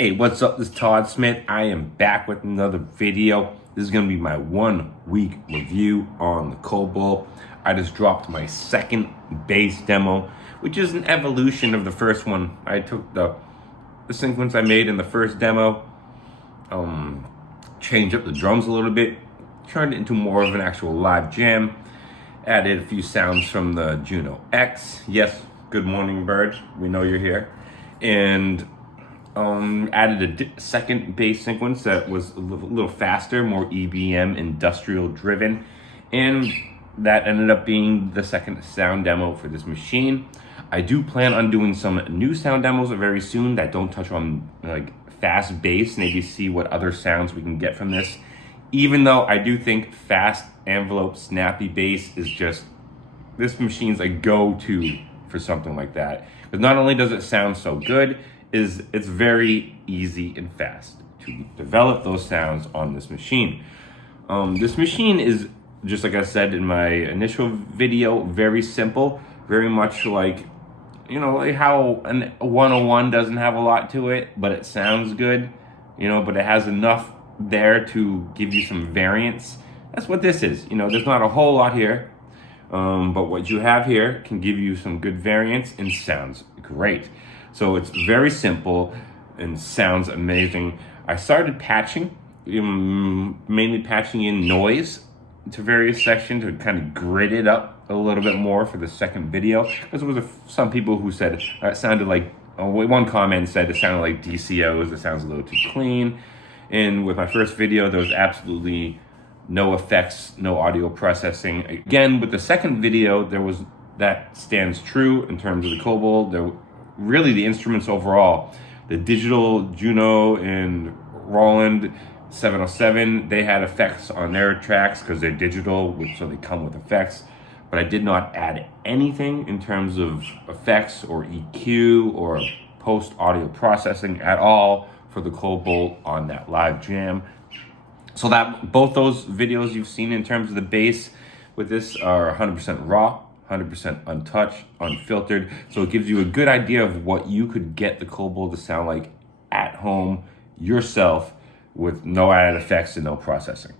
Hey, what's up? This is Todd Smith. I am back with another video. This is going to be my 1 week review on the KOBOL. I just dropped my second bass demo, which is an evolution of the first one. I took the sequence I made in the first demo, changed up the drums a little bit, turned it into more of an actual live jam, added a few sounds from the Juno X. Yes, good morning, bird. We know you're here. And added a second bass sequence that was a little faster, more EBM, industrial driven, and that ended up being the second sound demo for this machine. I do plan on doing some new sound demos very soon that don't touch on like fast bass, maybe see what other sounds we can get from this, even though I do think fast envelope snappy bass is just, this machine's a go-to for something like that, because not only does it sound so good, it's very easy and fast to develop those sounds on this machine. This machine is, just like I said in my initial video, very simple, very much like, you know, like how a 101 doesn't have a lot to it, but it sounds good, you know, but it has enough there to give you some variance. That's what this is. You know, there's not a whole lot here, but what you have here can give you some good variance and sounds great. So it's very simple and sounds amazing. I started patching, mainly patching in noise to various sections to kind of grit it up a little bit more for the second video. Because there was some people who said it sounded like, one comment said it sounded like DCOs, it sounds a little too clean. And with my first video, there was absolutely no effects, no audio processing. Again, with the second video, that stands true in terms of the KOBOL. Really the instruments overall, the digital Juno and Roland 707, they had effects on their tracks because they're digital, so they come with effects. But I did not add anything in terms of effects or EQ or post audio processing at all for the KOBOL on that live jam. So that both those videos you've seen in terms of the bass with this are 100% raw, 100% untouched, unfiltered. So it gives you a good idea of what you could get the KOBOL to sound like at home yourself with no added effects and no processing.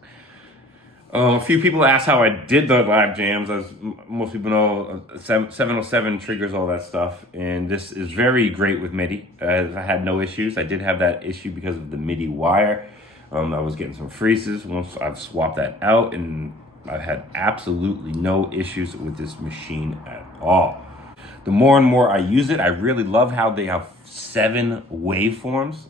A few people asked how I did the live jams. As most people know, 707 triggers all that stuff. And this is very great with MIDI. I had no issues. I did have that issue because of the MIDI wire. I was getting some freezes. Once I've swapped that out, and I've had absolutely no issues with this machine at all. The more and more I use it, I really love how they have 7 waveforms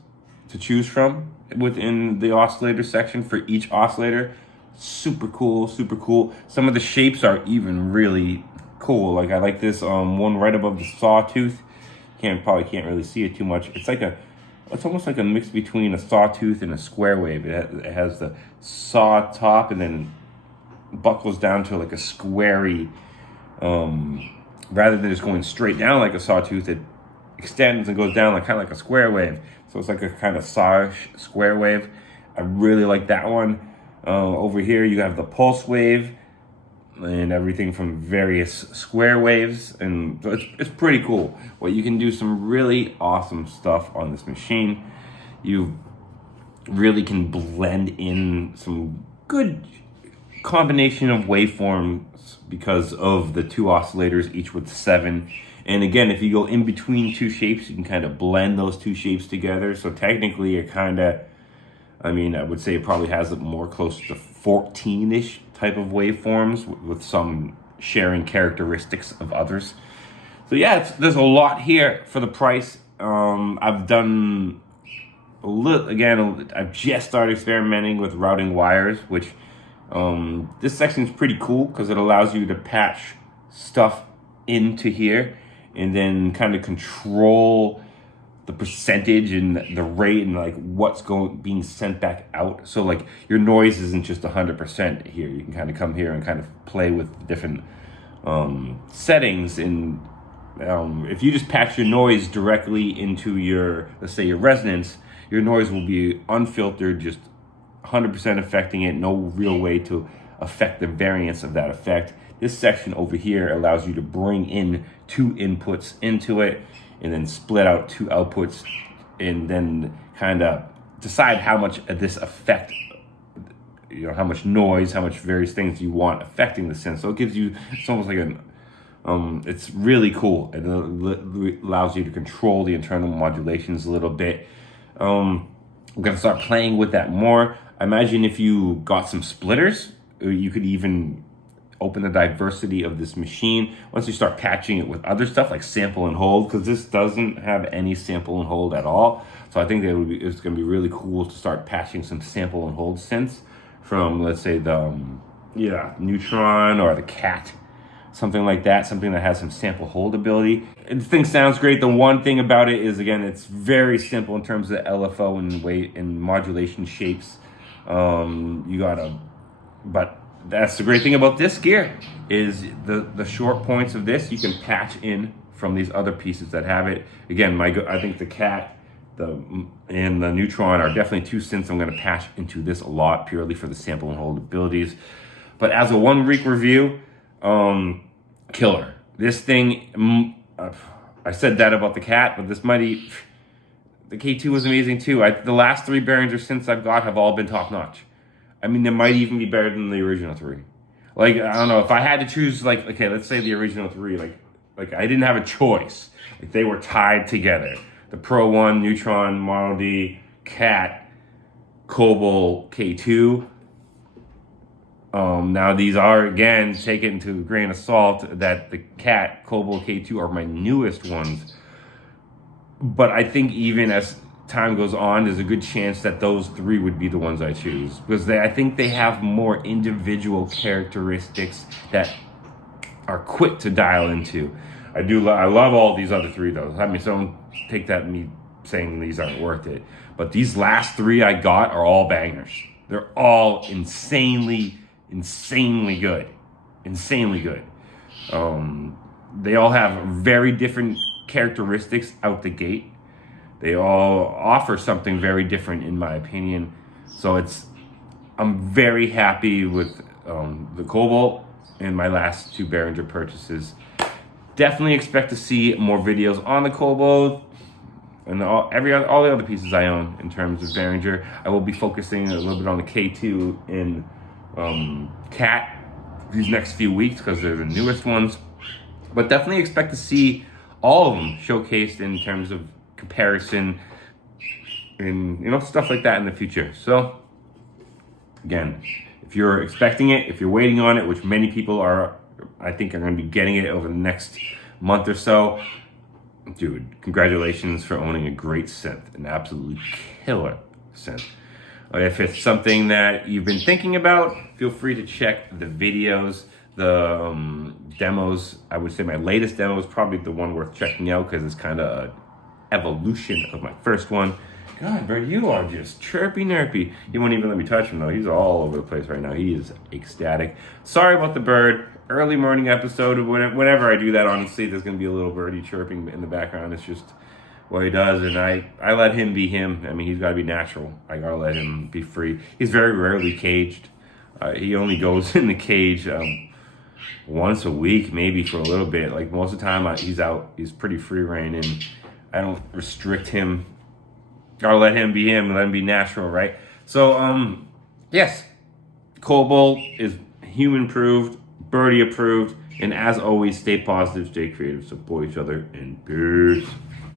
to choose from within the oscillator section for each oscillator. Super cool, super cool. Some of the shapes are even really cool. Like I like this one right above the sawtooth. Probably can't really see it too much. It's almost like a mix between a sawtooth and a square wave. It has the saw top and then buckles down to like a squarey, rather than just going straight down like a sawtooth, it extends and goes down like kind of like a square wave. So it's like a kind of saw-ish square wave. I really like that one. Over here you have the pulse wave and everything from various square waves, and so it's pretty cool. Well, you can do some really awesome stuff on this machine. You really can blend in some good combination of waveforms because of the 2 oscillators, each with 7. And again, if you go in between 2 shapes, you can kind of blend those 2 shapes together. So technically it kind of, I would say it probably has it more close to 14-ish type of waveforms with some sharing characteristics of others. So yeah, there's a lot here for the price. I've done a little, again, I've just started experimenting with routing wires, which this section is pretty cool because it allows you to patch stuff into here and then kind of control the percentage and the rate and like what's being sent back out. So like your noise isn't just 100% here. You can kind of come here and kind of play with different settings. And if you just patch your noise directly into your, let's say your resonance, your noise will be unfiltered, just 100% affecting it, no real way to affect the variance of that effect. This section over here allows you to bring in 2 inputs into it and then split out 2 outputs and then kind of decide how much of this affect, how much noise, how much various things you want affecting the synth. So it gives you, it's almost like it's really cool. It allows you to control the internal modulations a little bit. I'm gonna start playing with that more. I imagine if you got some splitters, you could even open the diversity of this machine once you start patching it with other stuff like sample and hold, because this doesn't have any sample and hold at all. So I think that it's going to be really cool to start patching some sample and hold synths from, let's say, the Neutron or the Cat, something like that, something that has some sample hold ability. And the thing sounds great. The one thing about it is, again, it's very simple in terms of LFO and weight and modulation shapes. But that's the great thing about this gear is the short points of this you can patch in from these other pieces that have it. Again, I think the Cat and the Neutron are definitely two synths I'm going to patch into this a lot purely for the sample and hold abilities. But as a 1 week review, killer. This thing, I said that about the Cat, but the K2 was amazing too. The last 3 Behringer synths I've got have all been top notch. I mean, they might even be better than the original 3. Like, I don't know, if I had to choose, like, okay, let's say the original 3, like I didn't have a choice. Like, they were tied together. The Pro 1, Neutron, Model D, Cat, KOBOL, K2. Now these are, again, take it into a grain of salt that the Cat, KOBOL, K2 are my newest ones. But I think even as time goes on, there's a good chance that those 3 would be the ones I choose, because I think they have more individual characteristics that are quick to dial into. I love all these other 3 though. I mean, so don't take that me saying these aren't worth it. But these last 3 I got are all bangers. They're all insanely good. Insanely good. They all have very different characteristics out the gate. They all offer something very different, in my opinion. So I'm very happy with the KOBOL and my last 2 Behringer purchases. Definitely expect to see more videos on the KOBOL and all the other pieces I own in terms of Behringer. I will be focusing a little bit on the K2 and Cat these next few weeks because they're the newest ones. But definitely expect to see all of them showcased in terms of comparison and stuff like that in the future. So again, if you're expecting it, if you're waiting on it, which many people are, I think are going to be getting it over the next month or so, dude, congratulations for owning a great synth, an absolutely killer synth. If it's something that you've been thinking about, feel free to check the videos, the demos. I would say my latest demo is probably the one worth checking out because it's kind of an evolution of my first one. God, bro, you are just chirpy nerpy. He won't even let me touch him though. He's all over the place right now. He is ecstatic. Sorry about the bird. Early morning episode. Whenever I do that, honestly, there's going to be a little birdie chirping in the background. It's just what he does, and I let him be him. I mean, he's got to be natural. I got to let him be free. He's very rarely caged. He only goes in the cage once a week, maybe for a little bit. Like most of the time, he's out. He's pretty free rein, and I don't restrict him. Gotta let him be him and let him be natural, right? So, yes, KOBOL is human approved, birdie approved, and as always, stay positive, stay creative, support each other, and peace.